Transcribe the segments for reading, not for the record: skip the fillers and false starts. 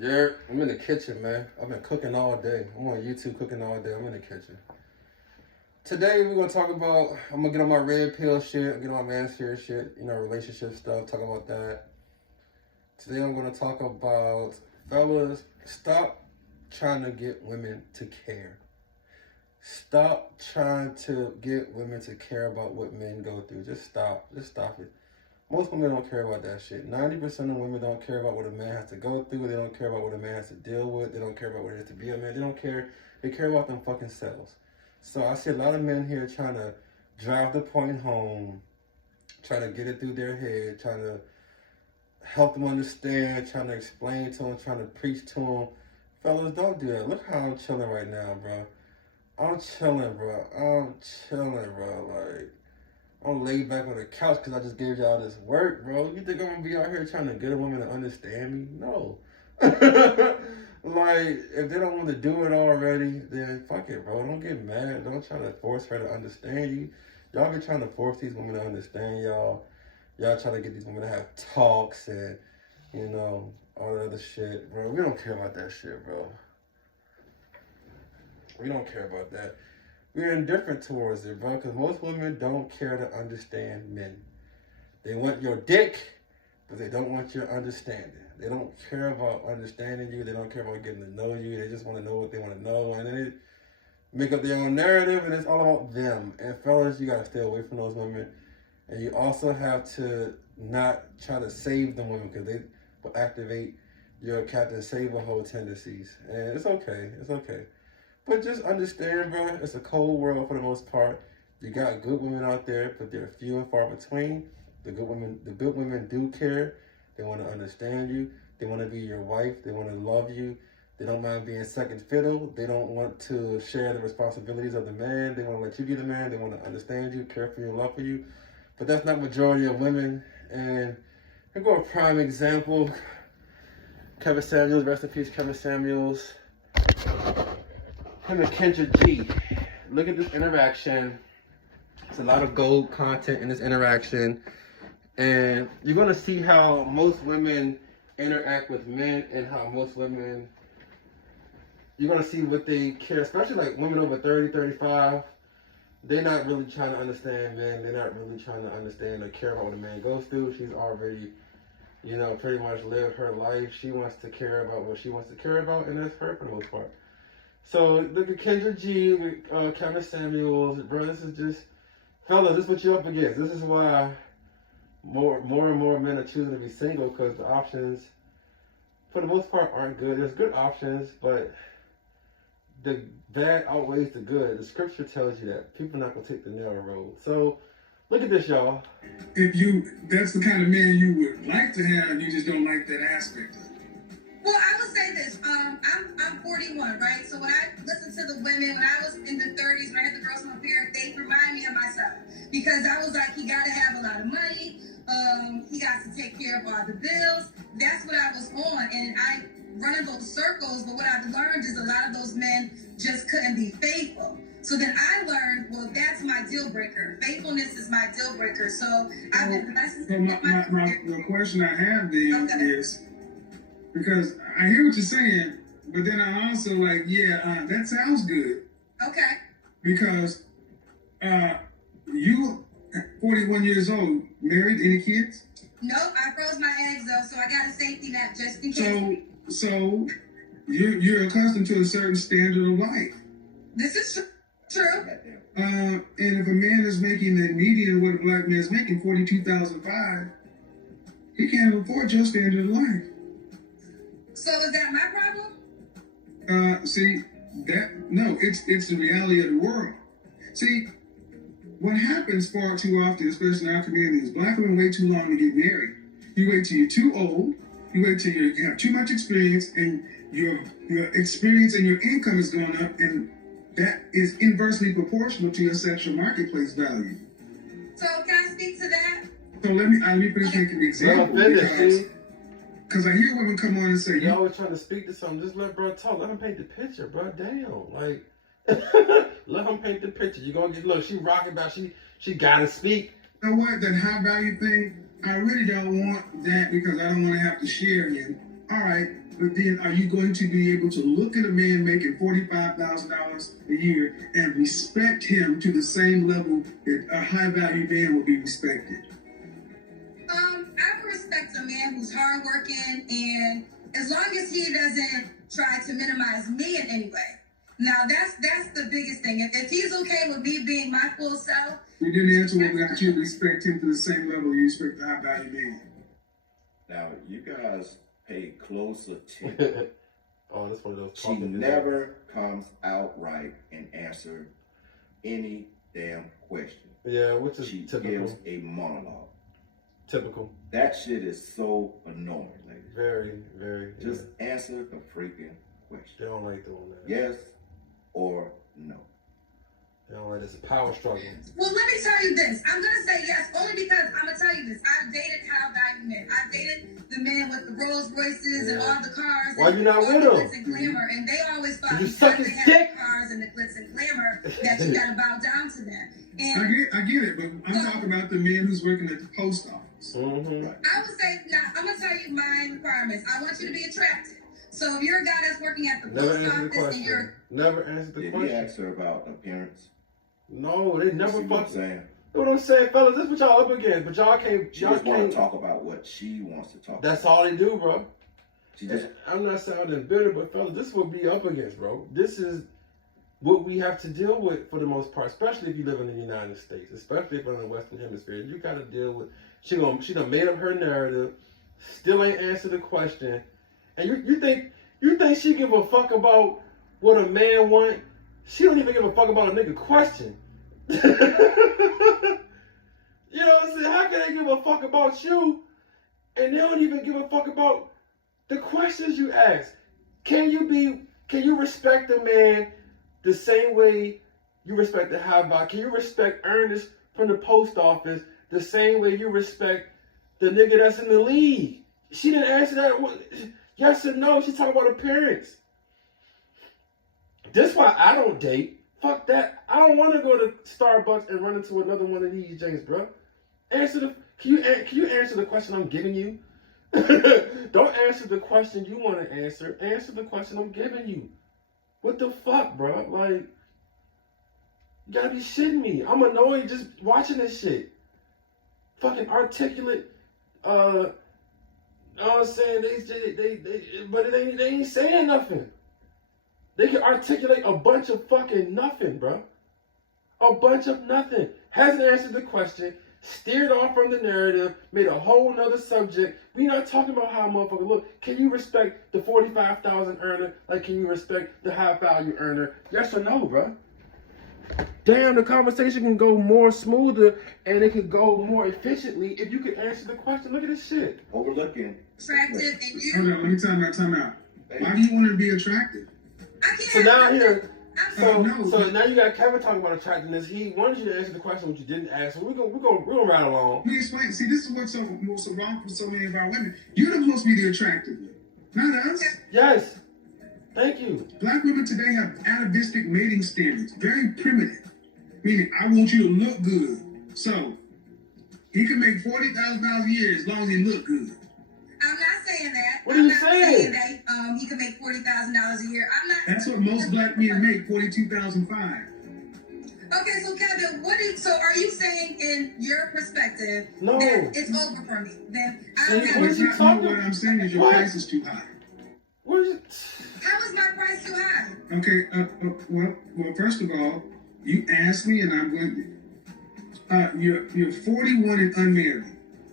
Yeah, I'm in the kitchen, man. I've been cooking all day. I'm on YouTube cooking all day. I'm in the kitchen. Today we're gonna talk about. I'm gonna get on my red pill shit. Get on my manscaped shit. Relationship stuff. Talk about that. Today I'm gonna talk about fellas. Stop trying to get women to care. Stop trying to get women to care about what men go through. Just stop. Just stop it. Most women don't care about that shit. 90% of women don't care about what a man has to go through. They don't care about what a man has to deal with. They don't care about what it is to be a man. They don't care. They care about them fucking selves. So I see a lot of men here trying to drive the point home, trying to get it through their head, trying to help them understand, trying to explain to them, trying to preach to them. Fellas, don't do that. Look how I'm chilling right now, bro. I'm chilling, bro. Like, I'm laid back on the couch because I just gave y'all this work, bro. You think I'm going to be out here trying to get a woman to understand me? No. Like, if they don't want to do it already, then fuck it, bro. Don't get mad. Don't try to force her to understand you. Y'all be trying to force these women to understand y'all. Y'all trying to get these women to have talks and, all that other shit, bro. We don't care about that shit, bro. We don't care about that. We're indifferent towards it, bro, because most women don't care to understand men. They want your dick, but they don't want your understanding. They don't care about understanding you. They don't care about getting to know you. They just want to know what they want to know, and then they make up their own narrative, and it's all about them. And fellas, you got to stay away from those women. And you also have to not try to save them women, because they will activate your Captain Save-A-Hoe tendencies. And it's okay. It's okay. But just understand, bro, it's a cold world for the most part. You got good women out there, but they're few and far between. The good women do care. They want to understand you. They want to be your wife. They want to love you. They don't mind being second fiddle. They don't want to share the responsibilities of the man. They want to let you be the man. They want to understand you, care for you, love for you. But that's not majority of women. And here go a prime example. Kevin Samuels, rest in peace, Kevin Samuels. Him and Kendra G. Look at this interaction. It's a lot of gold content in this interaction. And you're going to see how most women interact with men and how most women, you're going to see what they care, especially like women over 30, 35. They're not really trying to understand men. They're not really trying to understand or care about what a man goes through. She's already, pretty much lived her life. She wants to care about what she wants to care about, and that's her for the most part. So look at Kendra G with Kevin Samuels, bro. This is just, fellas, this is what you're up against. This is why more and more men are choosing to be single, because the options, for the most part, aren't good. There's good options, but the bad outweighs the good. The scripture tells you that people are not gonna take the narrow road. So look at this, y'all. That's the kind of man you would like to have, you just don't like that aspect of it. Well, I would say this. I'm 41, right? So when I listened to the women, when I was in the 30s, when I had the girls in my parents, they remind me of myself. Because I was like, he got to have a lot of money. He got to take care of all the bills. That's what I was on. And I run in those circles, but what I've learned is a lot of those men just couldn't be faithful. So then I learned, well, that's my deal breaker. Faithfulness is my deal breaker. So I've been blessed. So the question I have then is, because I hear what you're saying, but then I also that sounds good. Okay. Because you, 41 years old, married, any kids? Nope, I froze my eggs though, so I got a safety net just in case. So you're accustomed to a certain standard of life. This is true. And if a man is making the median what a black man is making, $42,500, he can't afford your standard of life. So is that my problem? It's the reality of the world. See, what happens far too often, especially in our community, is black women wait too long to get married. You wait till you're too old, you wait till you have too much experience, and your experience and your income is going up, and that is inversely proportional to your sexual marketplace value. So can I speak to that? So let me put an example. Because I hear women come on and say, you always trying to speak to something. Just let bro talk. Let him paint the picture, bro. Damn. Like, let him paint the picture. You're going to get, look, she rocking about, she got to speak. You know what? That high value thing, I really don't want that, because I don't want to have to share you. All right, but then are you going to be able to look at a man making $45,000 a year and respect him to the same level that a high-value man would be respected? I would respect a man who's hardworking, and as long as he doesn't try to minimize me in any way. Now, that's the biggest thing. If he's okay with me being my full self. You didn't answer whether or not you respect him to the same level you respect the high-value man. Now, you guys pay close attention. Oh, that's one of those. She never comes out right and answer any damn question. Yeah, which is She typical. gives a monologue. Typical. That shit is so annoying, ladies. Very, very. Just answer the freaking question. They don't like doing that. Yes or no. They don't like this. It's a power struggle. Well, let me tell you this. I'm going to say yes only because I'm going to tell you this. I've dated high-value men. I've dated the men with the Rolls Royces and all the cars. Why you not all with the them? glitz and glamour, and they always thought You because suck they his had dick? the cars and the glitz and glamour that you got to bow down to them. And I get it, but I'm talking about the man who's working at the post office. Mm-hmm. I would say, now, I'm going to tell you my requirements. I want you to be attractive. So if you're a guy that's working at the Never post answer the office and you're... question. Never answer the Did he question. ask her about appearance? No, they never See what I'm fucking. saying? You know what I'm saying, fellas? This is what y'all up against, but y'all can't. She Y'all just want can't. to talk about what she wants to talk That's about. all they do, bro. She just I'm not sounding bitter, but fellas, this is what we up against, bro. This is what we have to deal with for the most part, especially if you live in the United States, especially if you're in the Western Hemisphere. You got to deal with. She done made up her narrative, still ain't answered the question, and you think she give a fuck about what a man want? She don't even give a fuck about a nigga question. You know what I'm saying? How can they give a fuck about you and they don't even give a fuck about the questions you ask? Can you respect a man the same way you respect the high value? Can you respect Ernest from the post office the same way you respect the nigga that's in the league? She didn't answer that. Yes or no? She talking about appearance. That's why I don't date. Fuck that. I don't want to go to Starbucks and run into another one of these James, bro. Can you answer the question I'm giving you? Don't answer the question you want to answer. Answer the question I'm giving you. What the fuck, bro? Like, you gotta be shitting me. I'm annoyed just watching this shit. Fucking articulate. You know what I'm saying? But they ain't saying nothing. They can articulate a bunch of fucking nothing, bro. A bunch of nothing. Hasn't answered the question, steered off from the narrative, made a whole nother subject. We not talking about how a motherfucker look. Can you respect the 45,000 earner like can you respect the high value earner? Yes or no, bro? Damn, the conversation can go more smoother and it could go more efficiently if you could answer the question. Look at this shit. overlooking. attractive and you... Hold on, let me time out. Why do you want to be attractive? I can't... So now here, I'm so now you got Kevin talking about attractiveness. He wanted you to answer the question which you didn't ask. So we're gonna ride along. Let me explain. See, this is what's so wrong for so many of our women. You're supposed to be the attractive one, not us. Yes. Thank you. Black women today have atavistic mating standards, very primitive. Meaning, I want you to look good. So, he can make $40,000 a year as long as he look good. I'm not saying that. What are you I'm not saying? that he can make $40,000 a year. I'm not. That's what most black men make, $42,500. Okay, so Kevin, so are you saying in your perspective No. that it's over for me? Then I don't See, have. what What's you not talking- what I'm saying is your What? price is too high. What is it? How is my price too high? Okay, well, first of all, you asked me, and I'm going to. You're 41 and unmarried.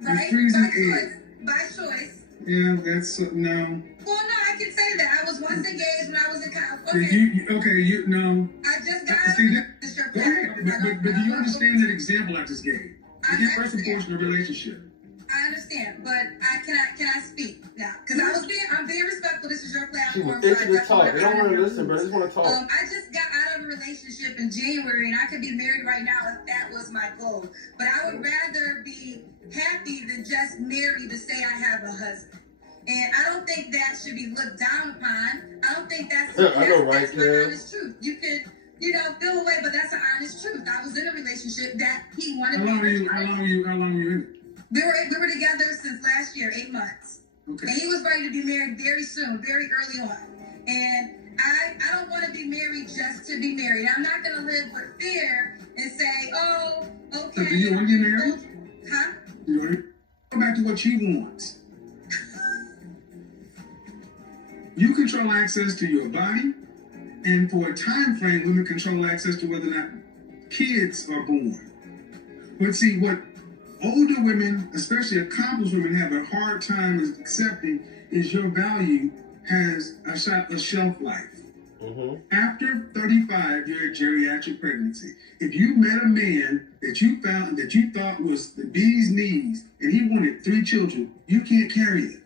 Right? freezing By choice. Yeah, that's no. Well, no, I can say that. I was once engaged when I was in college. No. I just got See, this your Go ahead, but do you understand that example I just gave? I Your first understand. portion of relationship. I understand, but can I speak now? Because I'm being respectful. This is your She platform. was itching to I talk. They don't want to definitely- listen, bro. They just want to talk. I just got out of a relationship in January, and I could be married right now if that was my goal. But I would rather be happy than just married to say I have a husband. And I don't think that should be looked down upon. I don't think that's I know, right, that's my Kev? honest truth. You could, feel away, but that's the honest truth. I was in a relationship that he wanted How me long to are be you? with. How long are you in it? We were together since last year, 8 months. Okay. And he was ready to be married very soon, very early on. And I don't want to be married just to be married. I'm not going to live with fear and say, oh, okay. So do you want to get married? Huh? You want to go back to what you want. You control access to your body, and for a time frame, women control access to whether or not kids are born. But see, what older women, especially accomplished women, have a hard time accepting is your value has a shelf life. After 35, you're a geriatric pregnancy. If you met a man that you found that you thought was the bee's knees and he wanted 3 children, you can't carry it.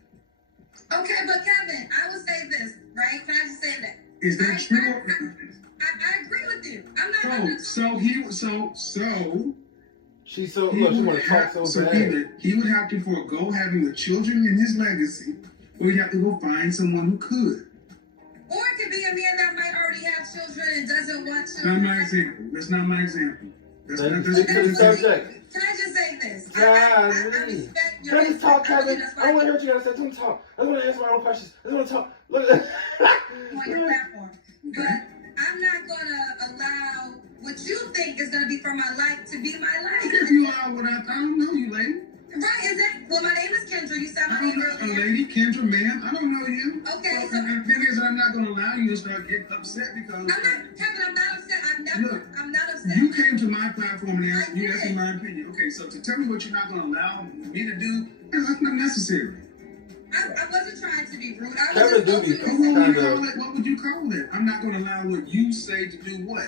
Okay, but Kevin, I will say this, right? Can I just say that? Is that true? I agree with you. I'm not. She want to talk so bad. He would have to forego having the children in his legacy, or he'd have to go find someone who could. Or it could be a man that might already have children and doesn't want to. Not my example. That's not my example. That's not the subject. Can I just say this? I respect your Let me talk, Kevin. That's I why want to hear what you gotta say. Let me talk. I want to answer my own questions. I want to talk. Look at that. on your platform. But I'm not gonna allow what you think is gonna be for my life to be my life. If you are what I don't know you, lady. Right, is it? Well, my name is Kendra. You said my I name don't know, earlier. lady, Kendra, ma'am. I don't know you. Okay, So the thing is, I'm not going to allow you to start getting upset because I'm not, Kevin, I'm not upset. I'm not upset. you came to my platform and asked I me did. my opinion. Okay, so to tell me what you're not going to allow me to do, that's not necessary. I wasn't trying to be rude. I Kevin was just do be open. What would you call it? I'm not going to allow what you say to do what?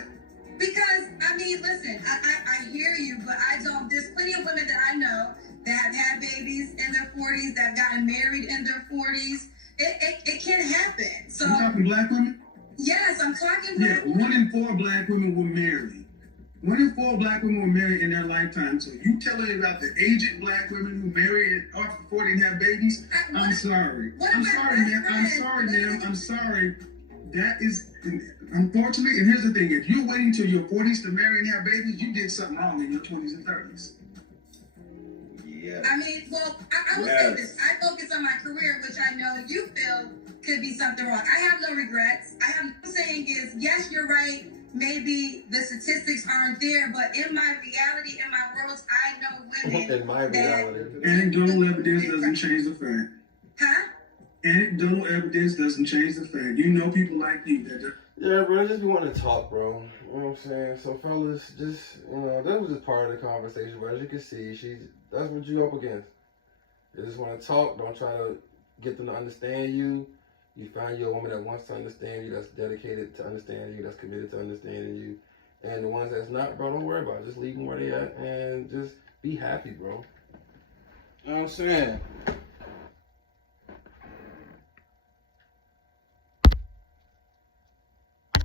Because, I mean, listen, I hear you, but I don't. There's plenty of women that I know that have had babies in their 40s, that have gotten married in their 40s. It can happen. So, You talking black women? yes, I'm talking Yeah, black 1 in 4 black women were married. 1 in 4 black women were married in their lifetime. So you telling me about the aged black women who marry after 40 and have babies? I'm sorry. I'm sorry, ma'am. I'm sorry, ma'am. I'm sorry. That is, unfortunately, and here's the thing. If you're waiting till your 40s to marry and have babies, you did something wrong in your 20s and 30s. Yeah. I mean, well, I will say this. I focus on my career, which I know you feel could be something wrong. I have no regrets. I have no saying is, yes, you're right. Maybe the statistics aren't there, but in my reality, in my world, I know women. In my reality. Anecdotal evidence doesn't change the fact. Huh? Anecdotal evidence doesn't change the fact. You know people like you that Yeah, bro, I just be wanting to talk, bro. You know what I'm saying? So, fellas, just, that was just part of the conversation. But as you can see, that's what you up against. You just want to talk. Don't try to get them to understand you. You find you a woman that wants to understand you, that's dedicated to understand you, that's committed to understanding you. And the ones that's not, bro, don't worry about it. Just leave them where they at and just be happy, bro. You know what I'm saying?